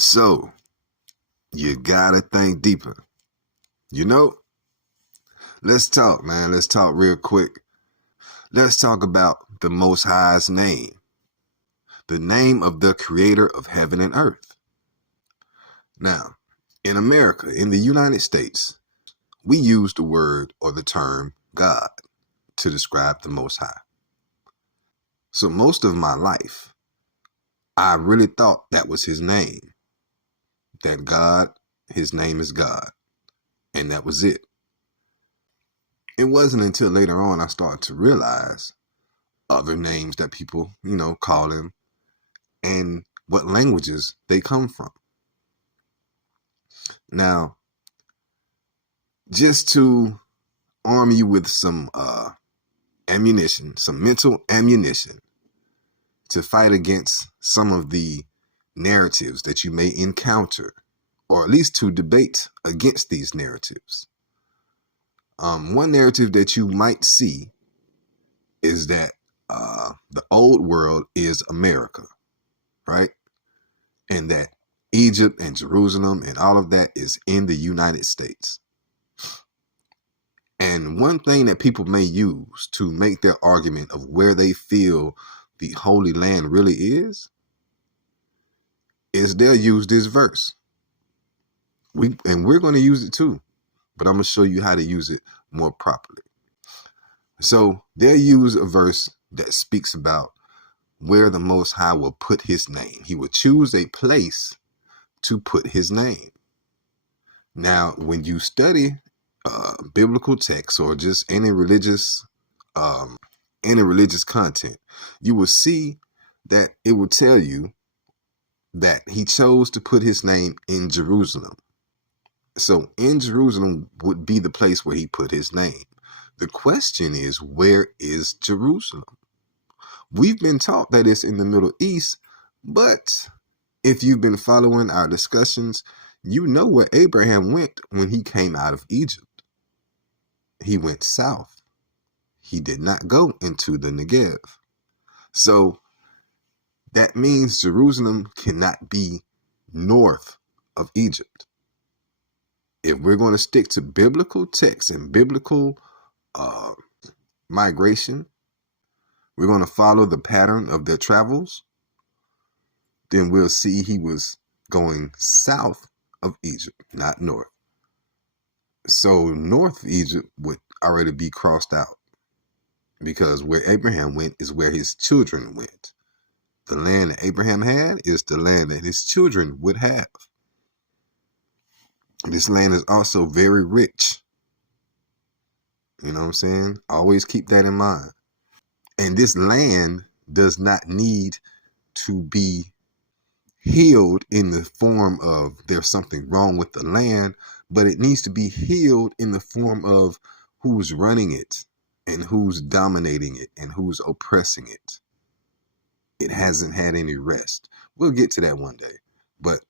So you gotta think deeper. You know, let's talk, man. Let's talk real quick. Let's talk about the Most High's name, the name of the creator of heaven and earth. Now, in America, in the United States, we use the word or the term God to describe the Most High. So most of my life, I really thought that was his name, that God, his name is God, and that was it. It wasn't until later on I started to realize other names that people, call him and what languages they come from. Now, just to arm you with some ammunition, some mental ammunition to fight against some of the narratives that you may encounter, or at least to debate against these narratives. One narrative that you might see is that the old world is America, right? And that Egypt and Jerusalem and all of that is in the United States. And one thing that people may use to make their argument of where they feel the Holy Land really is they'll use this verse. We're going to use it too, but I'm going to show you how to use it more properly. So they'll use a verse that speaks about where the Most High will put his name. He will choose a place to put his name. Now, when you study biblical texts or just any religious content, you will see that it will tell you that he chose to put his name in Jerusalem. So in Jerusalem would be the place where he put his name. The question is, where is Jerusalem? We've been taught that it's in the Middle East, but if you've been following our discussions, you know where Abraham went when he came out of Egypt. He went south. He did not go into the Negev. So that means Jerusalem cannot be north of Egypt. If we're going to stick to biblical texts and biblical migration, we're going to follow the pattern of their travels, then we'll see he was going south of Egypt, not north. So north of Egypt would already be crossed out, because where Abraham went is where his children went. The land that Abraham had is the land that his children would have. This land is also very rich. You know what I'm saying? Always keep that in mind. And this land does not need to be healed in the form of there's something wrong with the land, but it needs to be healed in the form of who's running it and who's dominating it and who's oppressing it. It hasn't had any rest. We'll get to that one day, but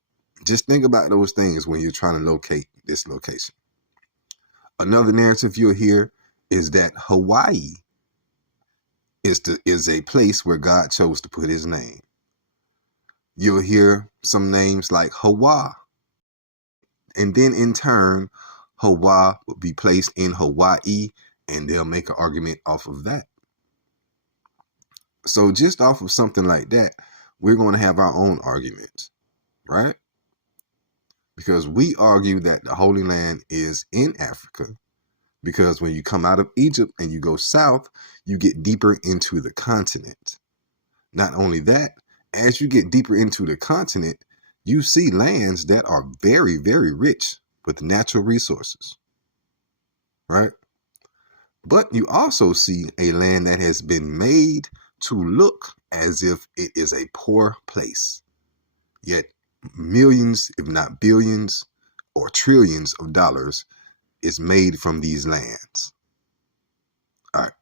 just think about those things when you're trying to locate this location. Another narrative you'll hear is that Hawaii is a place where God chose to put his name. You'll hear some names like Hawa. And then in turn, Hawa will be placed in Hawaii, and they'll make an argument off of that. So just off of something like that, we're going to have our own arguments, right? Because we argue that the Holy Land is in Africa, because when you come out of Egypt and you go south, you get deeper into the continent. Not only that, as you get deeper into the continent, you see lands that are very, very rich with natural resources, right? But you also see a land that has been made to look as if it is a poor place. Yet millions, if not billions or trillions of dollars is made from these lands. All right.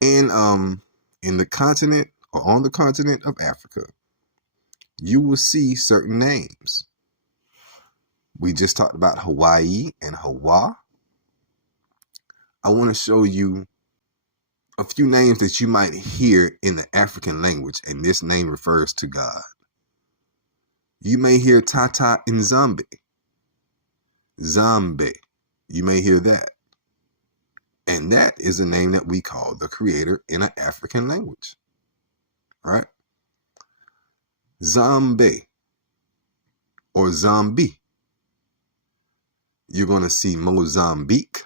And in the continent, or on the continent of Africa, you will see certain names. We just talked about Hawaii and Hawa. I want to show you a few names that you might hear in the African language, and this name refers to God. You may hear Tata in Zombie. Zombie. You may hear that. And that is a name that we call the creator in an African language. Right? Zombie or zombie. You're going to see Mozambique.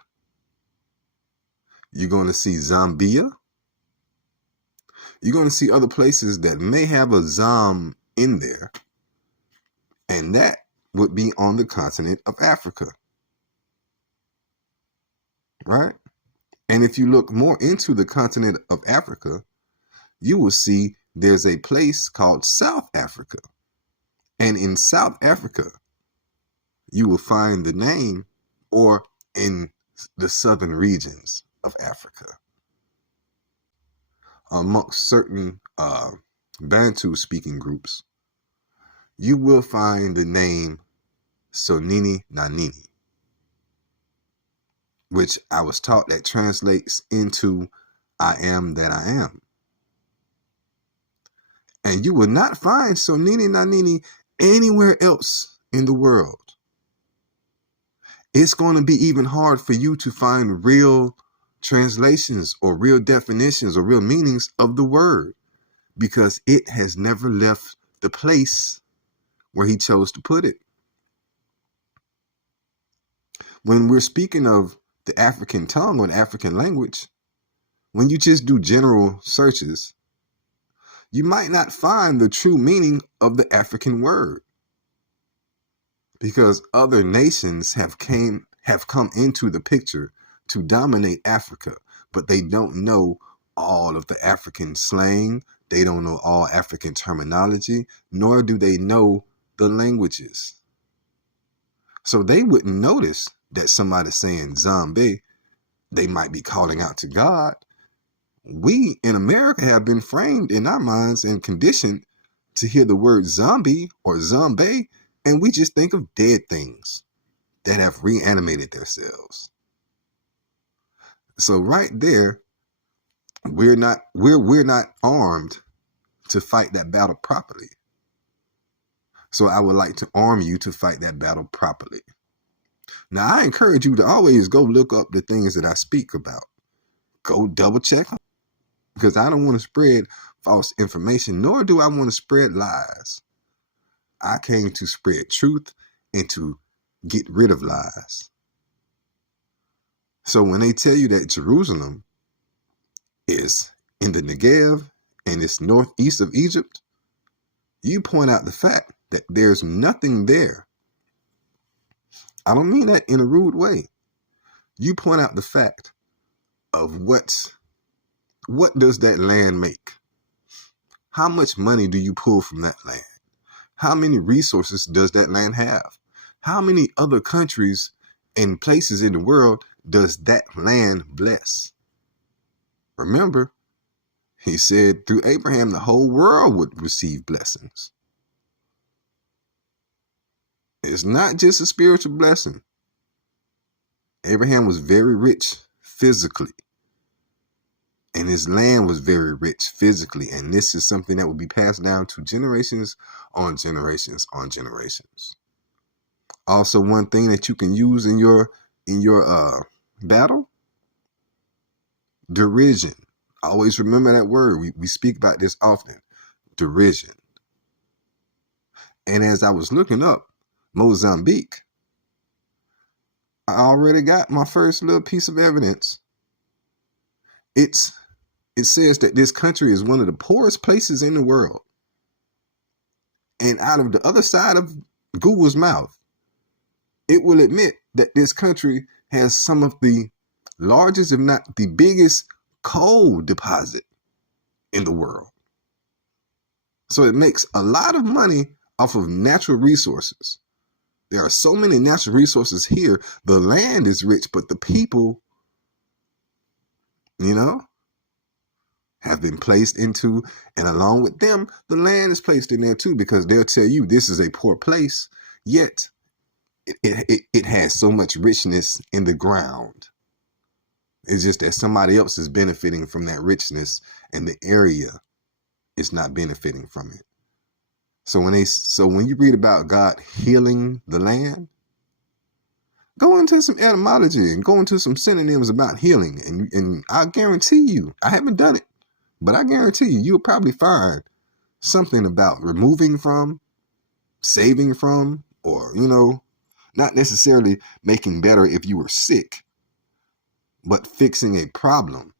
You're going to see Zambia. You're going to see other places that may have a Zam in there. And that would be on the continent of Africa. Right? And if you look more into the continent of Africa, you will see there's a place called South Africa. And in South Africa, you will find the name, or in the southern regions of Africa, amongst certain Bantu speaking groups, you will find the name Sonini Nanini, which I was taught that translates into I am that I am. And you will not find Sonini Nanini anywhere else in the world. It's going to be even hard for you to find real translations or real definitions or real meanings of the word, because it has never left the place where he chose to put it. When we're speaking of the African tongue or the African language, when you just do general searches, you might not find the true meaning of the African word, because other nations have come into the picture to dominate Africa, but they don't know all of the African slang. They don't know all African terminology, nor do they know the languages. So they wouldn't notice that somebody's saying zombie. They might be calling out to God. We in America have been framed in our minds and conditioned to hear the word zombie or zombie, and we just think of dead things that have reanimated themselves. So right there, we're not armed to fight that battle properly. So I would like to arm you to fight that battle properly. Now, I encourage you to always go look up the things that I speak about. Go double check them, because I don't want to spread false information, nor do I want to spread lies. I came to spread truth and to get rid of lies. So when they tell you that Jerusalem is in the Negev and it's northeast of Egypt, you point out the fact that there's nothing there. I don't mean that in a rude way. You point out the fact of what does that land make? How much money do you pull from that land? How many resources does that land have? How many other countries and places in the world does that land bless? Remember, he said through Abraham, the whole world would receive blessings. It's not just a spiritual blessing. Abraham was very rich physically, and his land was very rich physically. And this is something that will be passed down to generations on generations on generations. Also, one thing that you can use in your battle, derision. Always remember that word. We speak about this often. Derision. And as I was looking up Mozambique, I already got my first little piece of evidence. It says that this country is one of the poorest places in the world. And out of the other side of Google's mouth, it will admit that this country has some of the largest, if not the biggest, coal deposit in the world. So it makes a lot of money off of natural resources. There are so many natural resources here. The land is rich, but the people, have been placed into, and along with them, the land is placed in there too, because they'll tell you this is a poor place, yet it has so much richness in the ground. It's just that somebody else is benefiting from that richness, and the area is not benefiting from it. So when you read about God healing the land, go into some etymology and go into some synonyms about healing, and I guarantee you, I haven't done it, but I guarantee you, you'll probably find something about removing from, saving from, or, not necessarily making better if you were sick, but fixing a problem.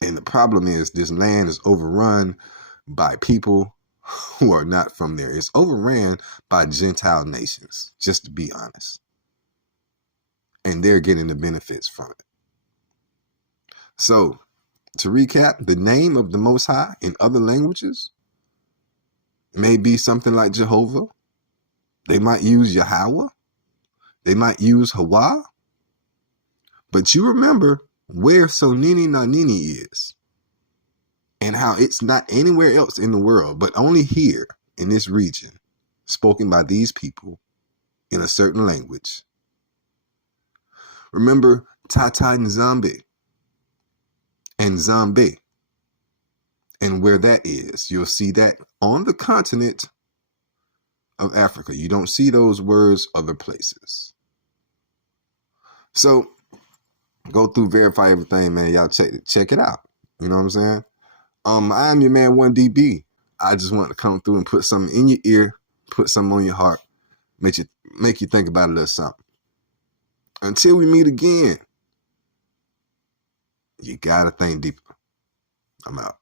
And the problem is this land is overrun by people who are not from there. It's overran by Gentile nations, just to be honest. And they're getting the benefits from it. So, to recap, the name of the Most High in other languages may be something like Jehovah. They might use Yahweh. They might use Hawa. But you remember where Sonini Nanini is and how it's not anywhere else in the world, but only here in this region, spoken by these people in a certain language. Remember Tata Nzambe and Zambe, and where that is. You'll see that on the continent of Africa. You don't see those words other places. So go through, verify everything, man. Y'all check it out. You know what I'm saying? I'm your man 1DB. I just want to come through and put something in your ear, put something on your heart, make you think about a little something. Until we meet again, you gotta think deeper. I'm out.